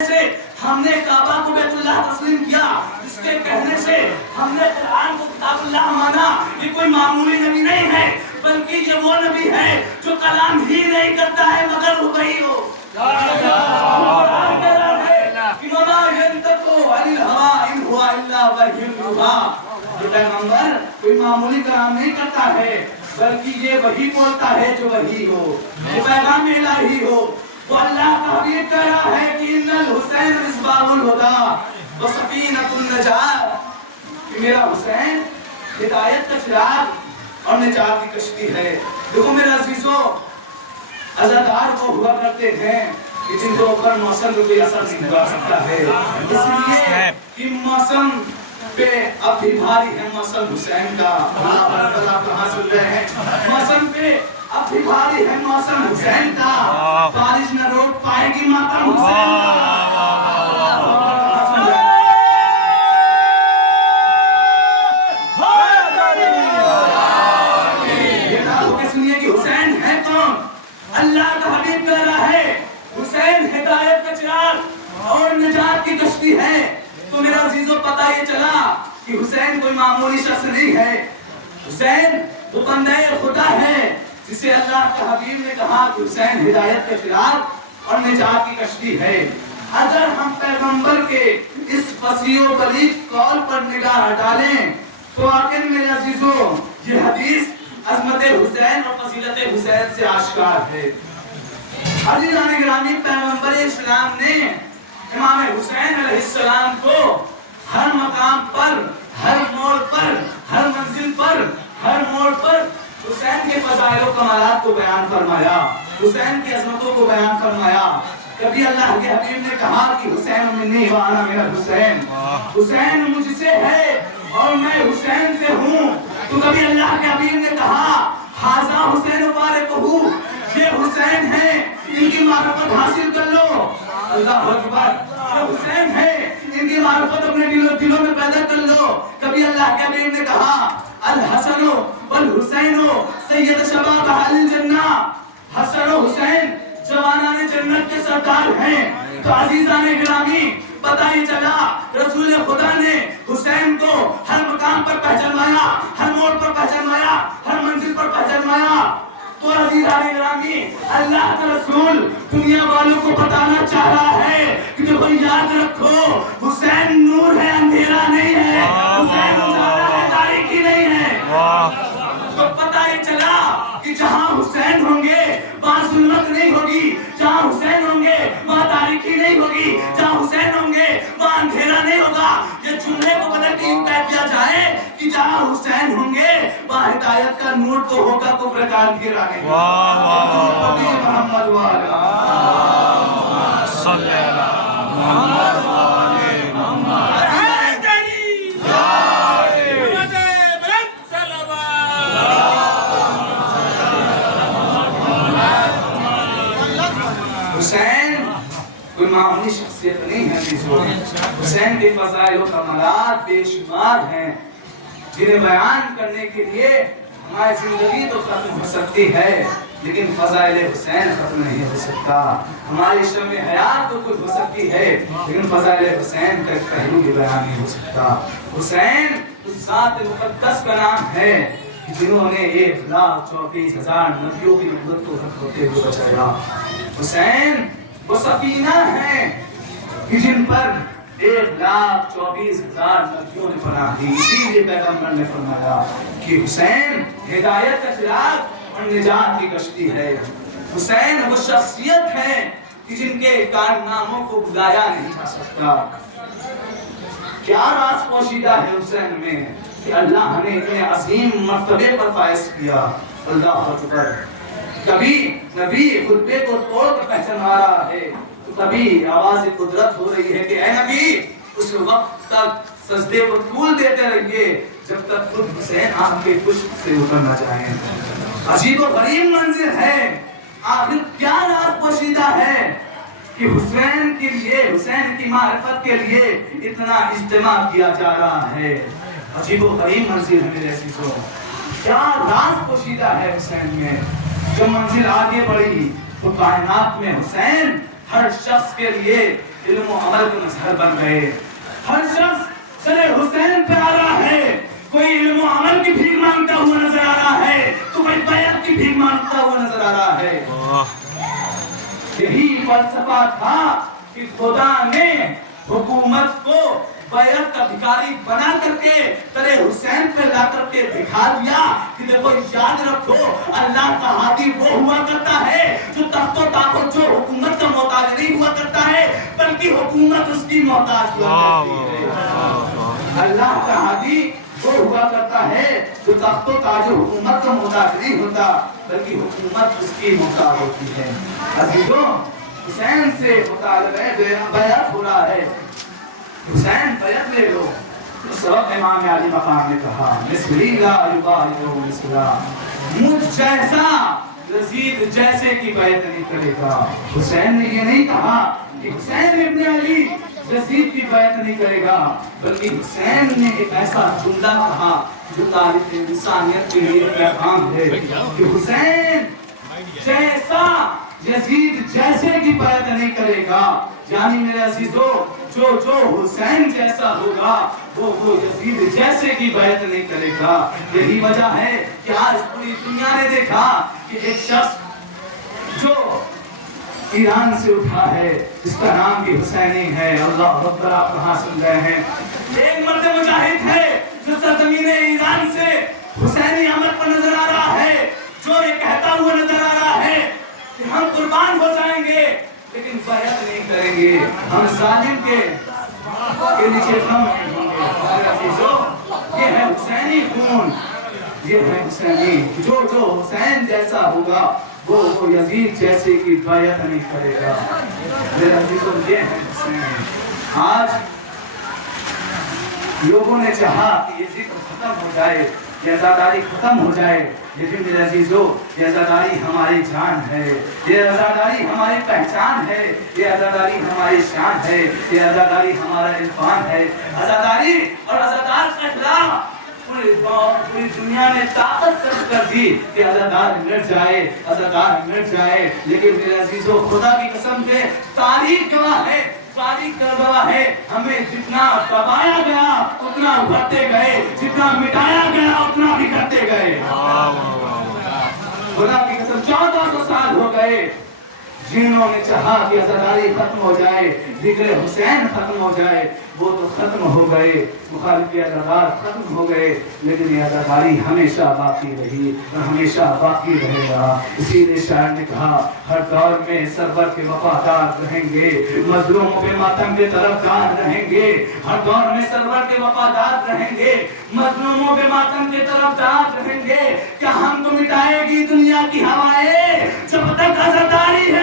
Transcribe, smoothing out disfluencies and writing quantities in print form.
سے ہم نے کعبہ کو بیت اللہ تسلیم کیا، اس کے کہنے سے ہم نے قرآن کو کتاب اللہ مانا۔ یہ کوئی معمولی نبی نہیں ہے، بلکہ یہ وہ نبی ہے جو کلام ہی نہیں کرتا ہے مگر وحی ہو۔ یہ پیغمبر کوئی معمولی کلام نہیں کرتا ہے، بلکہ یہ وحی بولتا ہے جو وحی ہو، وہ پیغام الہی ہو۔ تو اللہ کا حبیب کہہ رہا ہے کہ ان الحسین مصباح الہدی وسفینۃ النجات، کہ میرا حسین ہدایت کا چراغ اور نجات کی کشتی ہے۔ دیکھو میرے عزیزو، عزادار وہ ہوا کرتے ہیں کہ جن کے اوپر موسم کا کوئی اثر نہیں ہوا سکتا ہے، اس لیے کہ موسم پہ اب بھی بھاری ہے موسم حسین کا۔ اللہ کہاں سن رہے ہیں؟ موسم پہ اب بھی بھاری ہے موسم حسین کا، بارش نہ روک پائے گی ماتم حسین کا۔ یہ ہو کے سنیے کہ حسین ہے کون؟ اللہ کا حبیب کہہ رہا ہے حسین ہدایت کا چراغ اور نجات کی کشتی ہے۔ تو میرا عزیزو پتہ یہ چلا کہ حسین کوئی معمولی شخص نہیں ہے، حسین وہ بندہ خدا ہے جسے اللہ کے حبیب نے کہا کہ حسین ہدایت کا چراغ اور نجات کی کشتی ہے۔ اگر ہم پیغمبر کے اس فصیح و بلیغ قول پر نگاہ ڈالیں تو آخر میرے عزیزو یہ حدیث عظمت حسین اور فضیلت حسین سے آشکار ہے۔ عزیزان گرامی، پیغمبر اسلام نے امام حسین علیہ السلام کو ہر مقام پر، ہر موڑ پر، ہر منزل پر، ہر موڑ پر حسین کے فضائل و کمالات کو بیان فرمایا، حسین کی عظمتوں کو بیان فرمایا۔ کبھی اللہ کے حبیب نے کہا کہ حسین منی وانا میرا حسین، حسین مجھ سے ہے اور میں حسین سے ہوں۔ تو کبھی اللہ کے حبیب نے کہا حاذا حسین فارقہ، یہ حسین ہے، ان کی معرفت حاصل کر لو۔ اللہ اکبر، یہ حسین ہے، ان کی معرفت اپنے دلوں میں پیدا کر لو۔ کبھی اللہ کے حبیب نے کہا الحسن والحسین سید شباب اہل الجنہ، حسن و حسین جوانان جنت کے سردار ہیں۔ تو عزیزان گرامی، پتہ ہی چلا رسول خدا نے حسین کو ہر مقام پر پہچانوایا، ہر موڑ پر پہچانوایا، ہر منزل پر پہچانوایا۔ تو عزیزان گرامی، اللہ کا رسول دنیا والوں کو بتانا چاہ رہا ہے کہ دیکھو یاد رکھو حسین نور ہے، اندھیرا نہیں ہے، حسین اجالا ہے، تاریکی نہیں ہے۔ تو پتہ یہ چلا کہ جہاں حسین ہوں گے وہاں ظلمت نہیں ہوگی، جہاں حسین ہوں گے وہاں تاریکی نہیں ہوگی، جہاں حسین ہوں گے وہاں اندھیرا نہیں ہوگا۔ یہ جملے کو بدل کے یوں کہہ دیا جائے کہ جہاں حسین ہوں گے وہاں ہدایت کا نور تو ہوگا، کفر کا اندھیرا نہیں ہوگا۔ نبی محمد والا صلی اللہ حسین کوئی معمولی شخصیت نہیں ہے عزیزو، حسین کے فضائل و کمالات بے شمار ہیں جنہیں بیان کرنے کے لیے ہماری زندگی تو ختم ہو سکتی ہے لیکن فضائل حسین ختم نہیں ہو سکتا۔ ہماری شمع حیات تو کچھ ہو سکتی ہے لیکن فضائل حسین کا ایک پہلو بھی بیان نہیں ہو سکتا۔ حسین اس ذات مقدس کا نام ہے جنہوں نے 1,24,000 نبیوں کی نبوت کو ختم ہوتے ہوئے بچایا۔ حسین وہ سفینہ ہیں کہ جن پر 1,24,000 نبیوں نے پناہ دی۔ اسی لیے پیغمبر نے فرمایا کہ حسین ہدایت کا چراغ اور نجات کی کشتی ہے۔ حسین وہ شخصیت ہے کہ جن کے کارناموں کو بلایا نہیں جا سکتا۔ کیا راز پوشیدہ ہے حسین میں کہ اللہ نے اتنے عظیم مرتبے پر فائز کیا۔ اللہ اکبر، کبھی نبی خطبے کو توڑ کر پہچانوا رہا ہے تو کبھی آواز قدرت ہو رہی ہے کہ اے نبی اس وقت تک سجدے کو طول دیتے رہیے جب تک خود حسین آپ کے پشت سے اتر نہ جائیں۔ عجیب و غریب منظر ہے، آخر کیا راز پوشیدہ ہے کہ حسین کے لیے، حسین کی معرفت کے لیے اتنا اجتماع کیا جا رہا ہے۔ عجیب و غریب منظر ہے میرے عزیزو، کیا راز پوشیدہ ہے حسین میں۔ جو منزل آگے بڑھی تو کائنات میں حسین ہر شخص کے لیے علم و عمل کا مظہر بن گئے. ہر شخص سر حسین پہ آ رہا ہے. کوئی علم و عمل کی بھیک مانگتا ہوا نظر آ رہا ہے تو کوئی بیعت کی بھیک مانگتا ہوا نظر آ رہا ہے. یہی فلسفہ تھا کہ خدا نے حکومت کو بیعت کا بھکاری بنا کر کے ترے حسین پہ لا کر کے دکھا دیا کہ دیکھو یاد رکھو اللہ کا ہادی وہ ہوا کرتا ہے جو تخت و طاقت جو حکومت کا محتاج نہیں ہوا کرتا ہے بلکہ حکومت اس کی محتاج ہوا کرتی ہے. اللہ کا ہادی وہ ہوا کرتا ہے جو تخت و تاج حکومت کا محتاج نہیں ہوتا بلکہ حکومت اس کی محتاج ہوتی ہے. عزیزوں حسین سے مطالبہ بیعت ہو رہا ہے. حسین بیعت لے لو. اس وقت امام علی مقام نے کہا مثلی لا یبایع مثلا، مجھ جیسا یزید جیسے کی بیعت نہیں کرے گا. حسین نے یہ نہیں کہا کہ حسین ابن علی یزید کی بیعت نہیں کرے گا بلکہ حسین نے ایک ایسا جملہ کہا جو تاریخ انسانیت کے لیے پیغام ہے کہ حسین جیسا یزید جیسے کی بیعت نہیں کرے گا. یعنی میرے عزیزو جو حسین جیسا ہوگا وہ یزید جیسے کی بیعت نہیں کرے گا. یہی وجہ ہے کہ آج پوری دنیا نے دیکھا کہ ایک شخص جو ایران سے اٹھا ہے اس کا نام بھی حسینی ہے. اللہ اکبر. آپ کہاں سن رہے ہیں؟ ایک مرد مجاہد ہے جو سرزمین ایران سے حسینی عمل پر نظر آ رہا ہے جو یہ کہتا ہوا نظر آ رہا ہے کہ ہم قربان ہو جائیں گے لیکن بیعت نہیں کریں گے. ہم ظالم کے نیچے خم نہیں ہوں گے. یہ ہے حسینی خون. یہ ہے حسینی. جو حسین جیسا ہوگا وہ یزید جیسے کی بیعت نہیں کرے گا. میرے عزیزوں یہ ہے حسین. آج لوگوں نے چاہا کہ یہ ذکر ختم ہو جائے، یہ عزاداری ختم ہو جائے، لیکن میرے عزیزو یہ عزاداری ہماری جان ہے، یہ عزاداری ہماری پہچان ہے، یہ عزاداری ہماری شان ہے، یہ عزاداری ہمارا عرفان ہے. عزاداری اور عزادار کا خلاف پوری دنیا نے طاقت صرف کر دی کہ عزادار مٹ جائے، عزادار مٹ جائے. لیکن میرے عزیزو خدا کی قسم سے تاریخ گواہ ہے، تاریخ کا گواہ ہے. ہمیں جتنا دبایا گیا اتنا ابھرتے گئے، جتنا مٹایا گیا اتنا بھی کرتے گئے. خدا کی قسم 1400 سال ہو گئے جنہوں نے چاہا کہ عزاداری ختم ہو جائے، ذکر حسین ختم ہو جائے، وہ تو ختم ہو گئے. مخالفی عزادار ختم ہو گئے لیکن یہ عزاداری ہمیشہ باقی رہی اور ہمیشہ باقی رہے گا. اسی لیے شاعر نے کہا ہر دور میں سرور کے وفادار رہیں گے، مظلوموں کے ماتم کے طرفدار رہیں گے. ہر دور میں سرور کے وفادار رہیں گے، مظلوموں کے ماتم کے طرفدار رہیں گے. کیا ہم کو مٹائے گی دنیا کی ہوائیں جب تک عزاداری ہے؟